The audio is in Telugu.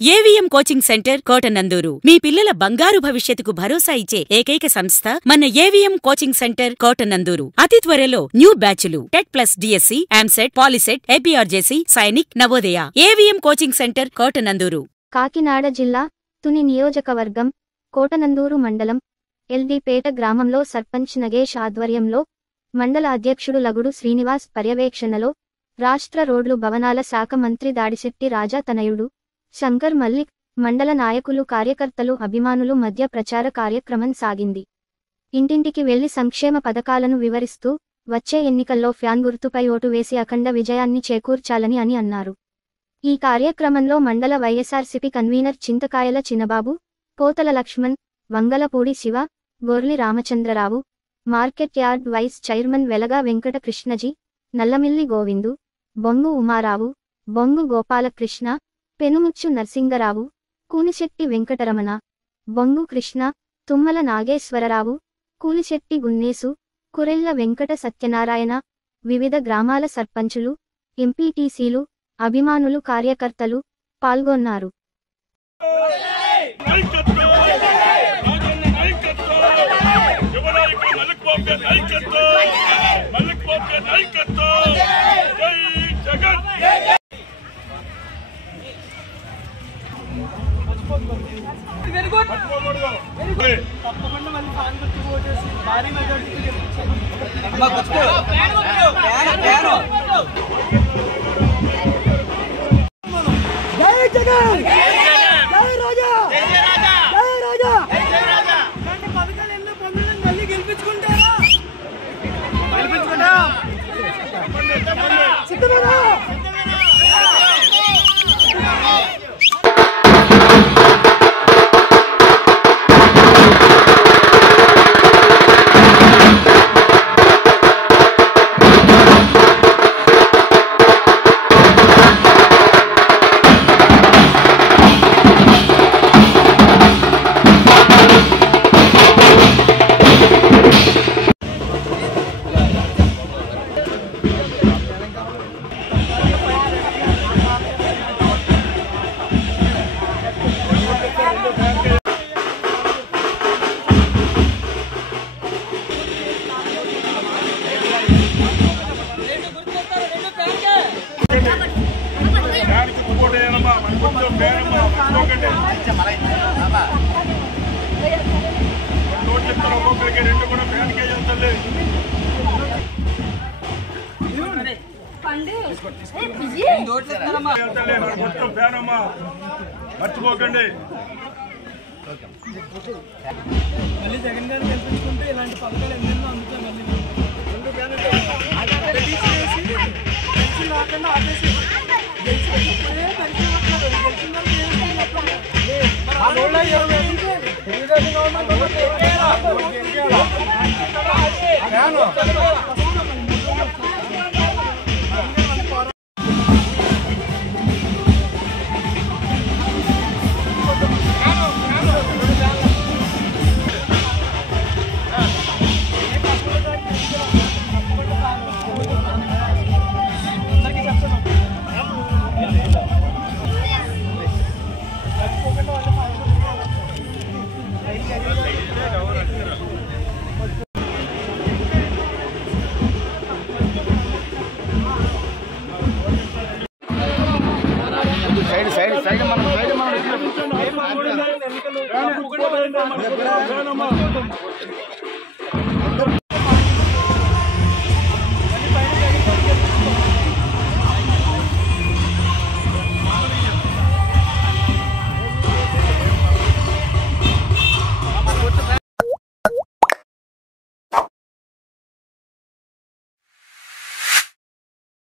ఏవిఎం కోచింగ్ సెంటర్ కోటనందూరు మీ పిల్లల బంగారు భవిష్యత్తుకు భరోసా ఇచ్చే ఏకైక సంస్థ మన ఏవిఎం కోచింగ్ సెంటర్ కోటనందూరు. అతి త్వరలో న్యూ బ్యాచ్లు TET plus DSC, EAMCET, POLYCET, APRJC, Sainik, Navodaya. AVM coaching centre Kotanandur. Kakinada జిల్లా తుని నియోజకవర్గం కోటనందూరు మండలం ఎల్డిపేట గ్రామంలో సర్పంచ్ నగేష్ ఆధ్వర్యంలో, మండల అధ్యక్షుడు లగుడు శ్రీనివాస్ పర్యవేక్షణలో రాష్ట్ర రోడ్లు భవనాల శాఖ మంత్రి దాడిశెట్టి రాజా తనయుడు శంకర్ మల్లిక్, మండల నాయకులు, కార్యకర్తలు, అభిమానులు మధ్య ప్రచార కార్యక్రమం సాగింది. ఇంటింటికి వెళ్లి సంక్షేమ పథకాలను వివరిస్తూ వచ్చే ఎన్నికల్లో ఫ్యాన్ గుర్తుపై ఓటు వేసి అఖండ విజయాన్ని చేకూర్చాలని అని అన్నారు. ఈ కార్యక్రమంలో మండల YSRCP convener Chintakayala Chinnababu, Potala Lakshman, Vangalapudi Siva, Gorli Ramachandrarao, market yard vice chairman Velaga Venkata Krishnaji, Nallamilli Govindu, Bongu Umarao, బొంగు గోపాలకృష్ణ, పెనుముచ్చు నర్సింగరావు, కూనిశెట్టి వెంకటరమణ, బొంగు కృష్ణ, తుమ్మల నాగేశ్వరరావు, కూలిశెట్టి గున్నేసు, కురెళ్ల వెంకట సత్యనారాయణ, వివిధ గ్రామాల సర్పంచులు, ఎంపీటీసీలు, అభిమానులు, కార్యకర్తలు పాల్గొన్నారు. తప్పకుండా మళ్ళీ ఫ్యాన్ గుర్తు ఓటేసి భారీ మెజారిటీతో గెలిపించాలి. జై జగన్, జై రాజా, జై రాజా. ఇలాంటి పథకాలు ఎన్నో పొందడం మళ్ళీ గెలిపించుకుంటారా? సిద్ధమేనా? మర్చిపోకండి. మళ్ళీ జగన్ గారు గెలిపించుకుంటే ఇలాంటి పథకాలు ఎన్నెన్నో అందుతాయి. మళ్ళీ రాకుండా ఆపేసి సైడ్ మనం